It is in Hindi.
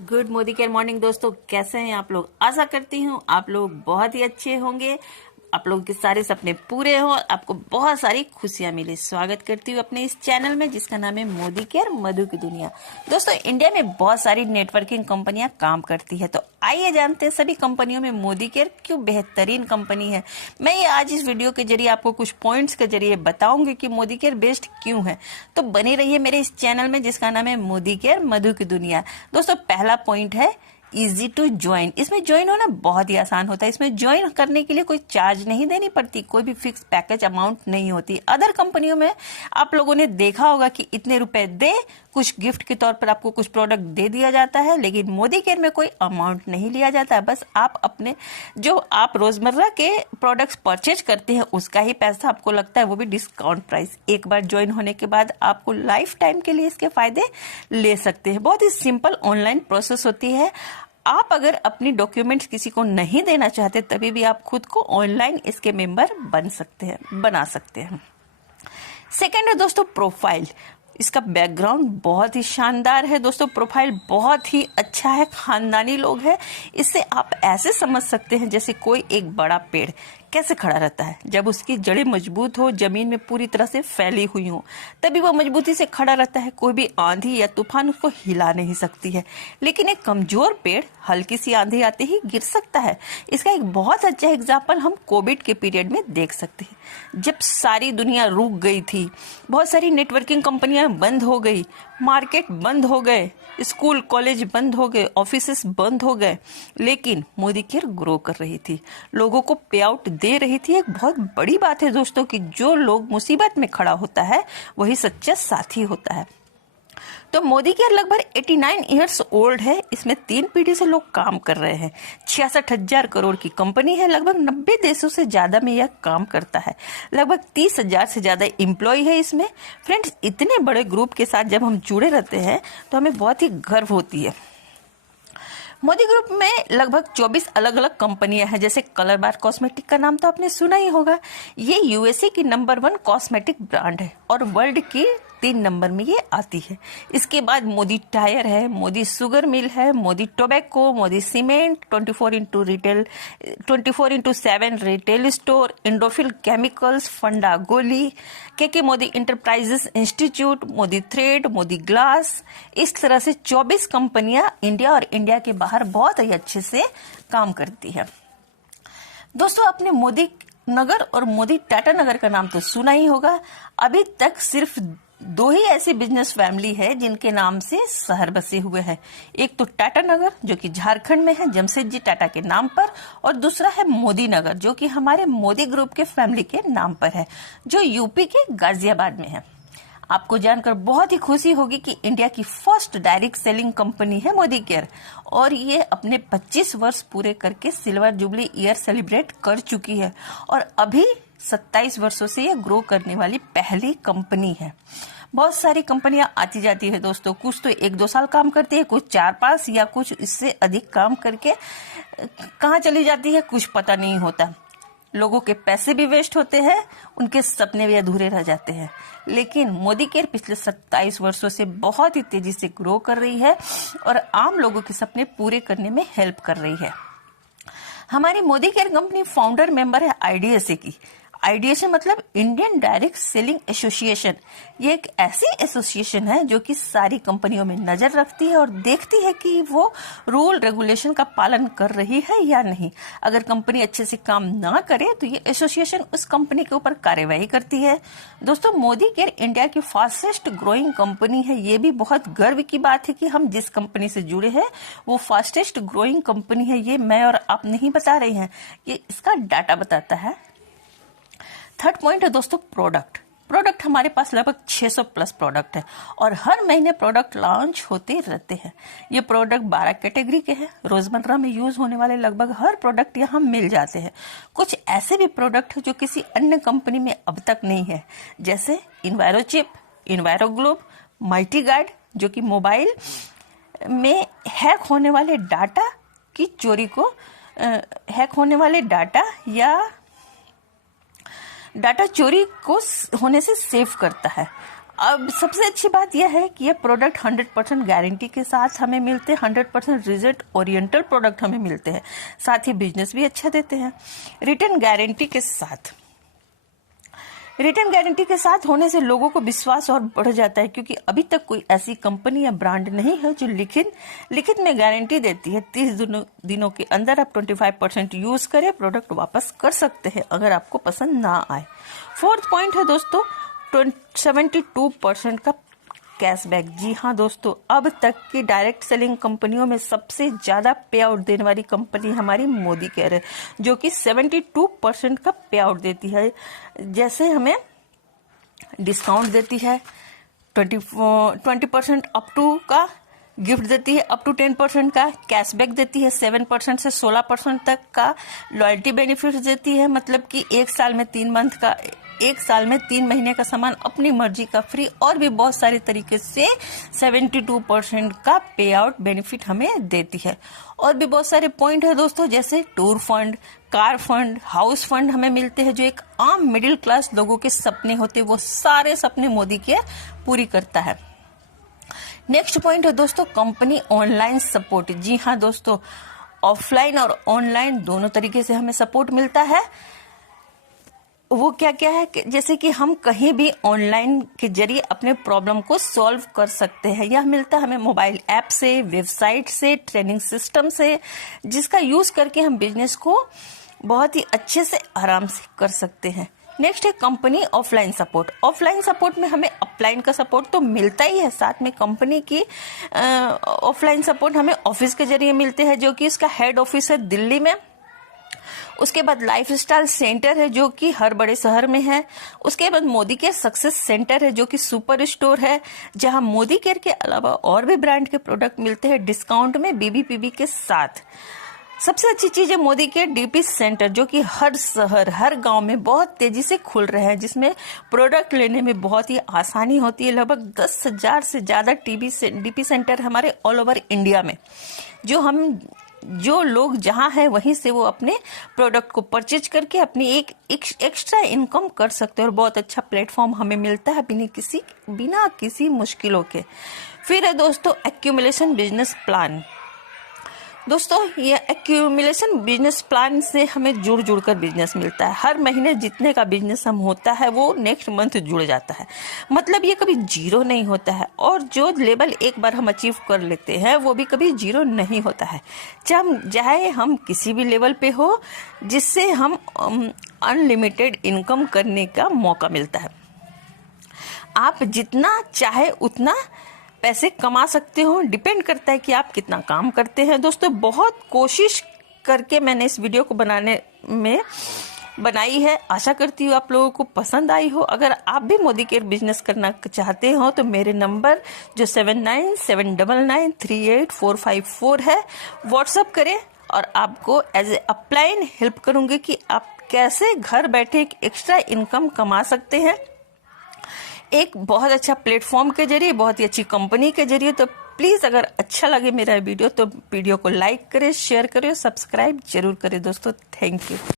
गुड मोदी केयर मॉर्निंग दोस्तों, कैसे हैं आप लोग। आशा करती हूँ आप लोग बहुत ही अच्छे होंगे, आप लोगों के सारे सपने पूरे हों और आपको बहुत सारी खुशियां मिले। स्वागत करती हूँ अपने इस चैनल में जिसका नाम है मोदी केयर मधु की दुनिया। दोस्तों, इंडिया में बहुत सारी नेटवर्किंग कंपनियां काम करती है, तो आइए जानते हैं सभी कंपनियों में मोदी केयर क्यों बेहतरीन कंपनी है। मैं ये आज इस वीडियो के जरिए आपको कुछ पॉइंट्स के जरिए बताऊंगी कि मोदी केयर बेस्ट क्यों है। तो बने रहिए मेरे इस चैनल में जिसका नाम है मोदी केयर मधु की दुनिया। दोस्तों, पहला पॉइंट है इजी टू ज्वाइन। इसमें ज्वाइन होना बहुत ही आसान होता है। इसमें ज्वाइन करने के लिए कोई चार्ज नहीं देनी पड़ती, कोई भी फिक्स पैकेज अमाउंट नहीं होती। अदर कंपनियों में आप लोगों ने देखा होगा कि इतने रुपए दे, कुछ गिफ्ट के तौर पर आपको कुछ प्रोडक्ट दे दिया जाता है, लेकिन मोदी केयर में कोई अमाउंट नहीं लिया जाता। बस आप अपने जो आप रोजमर्रा के प्रोडक्ट्स परचेज करते हैं उसका ही पैसा आपको लगता है, वो भी डिस्काउंट प्राइस। एक बार ज्वाइन होने के बाद आपको लाइफ टाइम के लिए इसके फायदे ले सकते हैं। बहुत ही सिंपल ऑनलाइन प्रोसेस होती है। आप अगर अपनी डॉक्यूमेंट्स किसी को नहीं देना चाहते तभी भी आप खुद को ऑनलाइन इसके मेंबर बना सकते हैं। सेकंड है दोस्तों प्रोफाइल। इसका बैकग्राउंड बहुत ही शानदार है दोस्तों। प्रोफाइल बहुत ही अच्छा है, खानदानी लोग हैं। इससे आप ऐसे समझ सकते हैं जैसे कोई एक बड़ा पेड़ कैसे खड़ा रहता है। जब उसकी जड़ें मजबूत हो, जमीन में पूरी तरह से फैली हुई हो, तभी वो मजबूती से खड़ा रहता है। कोई भी आंधी या तूफान उसको हिला नहीं सकती है। लेकिन एक कमजोर पेड़ हल्की सी आंधी आते ही गिर सकता है। इसका एक बहुत अच्छा एग्जाम्पल हम कोविड के पीरियड में देख सकते हैं। जब सारी दुनिया रुक गई थी, बहुत सारी नेटवर्किंग कंपनियां बंद हो गई, मार्केट बंद हो गए, स्कूल कॉलेज बंद हो गए, ऑफिसेस बंद हो गए, लेकिन मोदी केयर ग्रो कर रही थी, लोगों को पे आउट दे रही थी। एक बहुत बड़ी बात है दोस्तों कि जो लोग मुसीबत में खड़ा होता है वही सच्चा साथी होता है। तो मोदी केयर लगभग 89 इयर्स ओल्ड है। इसमें 3 पीढ़ी से लोग काम कर रहे हैं। 66,000 करोड़ की कंपनी है। लगभग 90 देशों से ज्यादा में यह काम करता है। लगभग 30,000 से ज्यादा एम्प्लॉय है इसमें। फ्रेंड्स, इतने बड़े ग्रुप के साथ जब हम जुड़े रहते हैं तो हमें बहुत ही गर्व होती है। मोदी ग्रुप में लगभग 24 अलग अलग कंपनियां हैं। जैसे कलर बार कॉस्मेटिक का नाम तो आपने सुना ही होगा। ये यूएसए की नंबर 1 कॉस्मेटिक ब्रांड है और वर्ल्ड की 3 नंबर में ये आती है। इसके बाद मोदी टायर है, मोदी शुगर मिल है, Modi tobacco, Modi cement, 24x7 retail store, Indofil chemicals, फंडा गोली, के Modi enterprises institute, Modi thread, Modi glass. इस तरह से 24 कंपनियां इंडिया और इंडिया के बाहर बहुत ही अच्छे से काम करती है। दोस्तों, आपने मोदी नगर और मोदी टाटा नगर का नाम तो सुना ही होगा। अभी तक सिर्फ 2 ही ऐसी बिजनेस फैमिली है जिनके नाम से शहर बसे हुए हैं। एक तो टाटा नगर जो कि झारखंड में है, जमशेदजी टाटा के नाम पर, और दूसरा है मोदी नगर जो कि हमारे मोदी ग्रुप के फैमिली के नाम पर है, जो यूपी के गाजियाबाद में है। आपको जानकर बहुत ही खुशी होगी कि इंडिया की फर्स्ट डायरेक्ट सेलिंग कंपनी है मोदी केयर, और ये अपने 25 वर्ष पूरे करके सिल्वर जुबली ईयर सेलिब्रेट कर चुकी है और अभी 27 वर्षों से ये ग्रो करने वाली पहली कंपनी है। बहुत सारी कंपनियां आती जाती है दोस्तों। कुछ तो 1-2 साल काम करती है, कुछ 4-5 या कुछ इससे अधिक काम करके कहाँ चली जाती है कुछ पता नहीं होता। लोगों के पैसे भी वेस्ट होते हैं, उनके सपने भी अधूरे रह जाते हैं। लेकिन मोदी केयर पिछले 27 वर्षों से बहुत ही तेजी से ग्रो कर रही है और आम लोगों के सपने पूरे करने में हेल्प कर रही है। हमारी Modi care company founder member है आईडीएसए की। आईडीएसए मतलब इंडियन डायरेक्ट सेलिंग एसोसिएशन। ये एक ऐसी एसोसिएशन है जो कि सारी कंपनियों में नजर रखती है और देखती है कि वो रूल रेगुलेशन का पालन कर रही है या नहीं। अगर कंपनी अच्छे से काम ना करे तो ये एसोसिएशन उस कंपनी के ऊपर कार्यवाही करती है। दोस्तों, मोदी केयर इंडिया की फास्टेस्ट ग्रोइंग कंपनी है। ये भी बहुत गर्व की बात है कि हम जिस कंपनी से जुड़े हैं वो फास्टेस्ट ग्रोइंग कंपनी है। ये मैं और आप नहीं बता रहे हैं, ये इसका डाटा बताता है। थर्ड पॉइंट है दोस्तों प्रोडक्ट हमारे पास लगभग 600 प्लस प्रोडक्ट है और हर महीने प्रोडक्ट लॉन्च होते रहते हैं। ये प्रोडक्ट 12 कैटेगरी के हैं। रोजमर्रा में यूज होने वाले लगभग हर प्रोडक्ट यहाँ मिल जाते हैं। कुछ ऐसे भी प्रोडक्ट है जो किसी अन्य कंपनी में अब तक नहीं है, जैसे इन्वायरोचिप, इन्वायरोग्लोब, माइटी गार्ड जो कि मोबाइल में हैक होने वाले डाटा की चोरी को हैक होने वाले डाटा या डाटा चोरी को होने से सेव करता है। अब सबसे अच्छी बात यह है कि ये प्रोडक्ट 100% गारंटी के साथ हमें मिलते हैं, 100% रिजल्ट ओरिएंटल प्रोडक्ट हमें मिलते हैं, साथ ही बिजनेस भी अच्छा देते हैं। रिटर्न गारंटी के साथ, रिटर्न गारंटी के साथ होने से लोगों को विश्वास और बढ़ जाता है, क्योंकि अभी तक कोई ऐसी कंपनी या ब्रांड नहीं है जो लिखित में गारंटी देती है 30 दिनों के अंदर आप 25% यूज करें, प्रोडक्ट वापस कर सकते हैं अगर आपको पसंद ना आए। फोर्थ पॉइंट है दोस्तों 72% का कैशबैक। जी हाँ दोस्तों, अब तक की डायरेक्ट सेलिंग कंपनियों में सबसे ज्यादा पे आउट देने वाली कंपनी हमारी मोदी केयर है, जो कि 72% का पे आउट देती है। जैसे हमें डिस्काउंट देती है, 20% अप टू का गिफ्ट देती है, अप टू 10% का कैशबैक देती है, 7% से 16% तक का लॉयल्टी बेनिफिट देती है, मतलब कि एक साल में 3 महीने का सामान अपनी मर्जी का फ्री, और भी बहुत सारे तरीके से 72% का पे आउट बेनिफिट हमें देती है। और भी बहुत सारे पॉइंट है दोस्तों, जैसे tour fund, car fund, house fund हमें मिलते हैं, जो एक आम मिडिल क्लास लोगों के सपने होते हैं, वो सारे सपने मोदी केयर पूरी करता है। नेक्स्ट पॉइंट है दोस्तों कंपनी ऑनलाइन सपोर्ट। जी हाँ दोस्तों, ऑफलाइन और ऑनलाइन दोनों तरीके से हमें सपोर्ट मिलता है। वो क्या क्या है कि जैसे कि हम कहीं भी ऑनलाइन के जरिए अपने प्रॉब्लम को सॉल्व कर सकते हैं। यह मिलता है हमें मोबाइल ऐप से, वेबसाइट से, ट्रेनिंग सिस्टम से, जिसका यूज करके हम बिजनेस को बहुत ही अच्छे से आराम से कर सकते हैं। नेक्स्ट है company offline support. Offline support में हमें अपलाइन का सपोर्ट तो मिलता ही है, साथ में कंपनी की ऑफलाइन सपोर्ट हमें ऑफिस के जरिए मिलते हैं, जो कि इसका हेड ऑफिस है दिल्ली में। उसके बाद लाइफस्टाइल सेंटर है, जो कि हर बड़े शहर में है। उसके बाद मोदी केयर सक्सेस सेंटर है, जो कि सुपर स्टोर है, जहां मोदी केयर के अलावा और भी ब्रांड के प्रोडक्ट मिलते हैं डिस्काउंट में BBPB के साथ। सबसे अच्छी चीज है मोदी केयर डीपी सेंटर, जो कि हर शहर हर गांव में बहुत तेजी से खुल रहे हैं, जिसमें प्रोडक्ट लेने में बहुत ही आसानी होती है। लगभग 10,000 से ज्यादा डीपी सेंटर हमारे ऑल ओवर इंडिया में, जो लोग जहां है वहीं से वो अपने प्रोडक्ट को परचेज करके अपनी एक एक्स्ट्रा इनकम कर सकते हैं, और बहुत अच्छा प्लेटफॉर्म हमें मिलता है बिना किसी मुश्किलों के। फिर है दोस्तों एक्यूमुलेशन बिजनेस प्लान। दोस्तों ये एक्यूमुलेशन बिजनेस प्लान से हमें जुड़ कर बिजनेस मिलता है। हर महीने जितने का बिजनेस हम होता है वो नेक्स्ट मंथ जुड़ जाता है, मतलब ये कभी जीरो नहीं होता है। और जो लेवल एक बार हम अचीव कर लेते हैं वो भी कभी जीरो नहीं होता है, चाहे हम किसी भी लेवल पे हो, जिससे हम अनलिमिटेड इनकम करने का मौका मिलता है। आप जितना चाहे उतना पैसे कमा सकते हो, डिपेंड करता है कि आप कितना काम करते हैं। दोस्तों बहुत कोशिश करके मैंने इस वीडियो को बनाई है, आशा करती हूँ आप लोगों को पसंद आई हो। अगर आप भी मोदी केयर बिजनेस करना चाहते हो तो मेरे नंबर जो 7979938454 है, व्हाट्सअप करें और आपको एज ए अपलाइन हेल्प करूंगी कि आप कैसे घर बैठे एक एक्स्ट्रा इनकम कमा सकते हैं, एक बहुत अच्छा प्लेटफॉर्म के जरिए, बहुत ही अच्छी कंपनी के जरिए। तो प्लीज अगर अच्छा लगे मेरा वीडियो तो वीडियो को लाइक करें, शेयर करें, सब्सक्राइब जरूर करें दोस्तों। Thank you.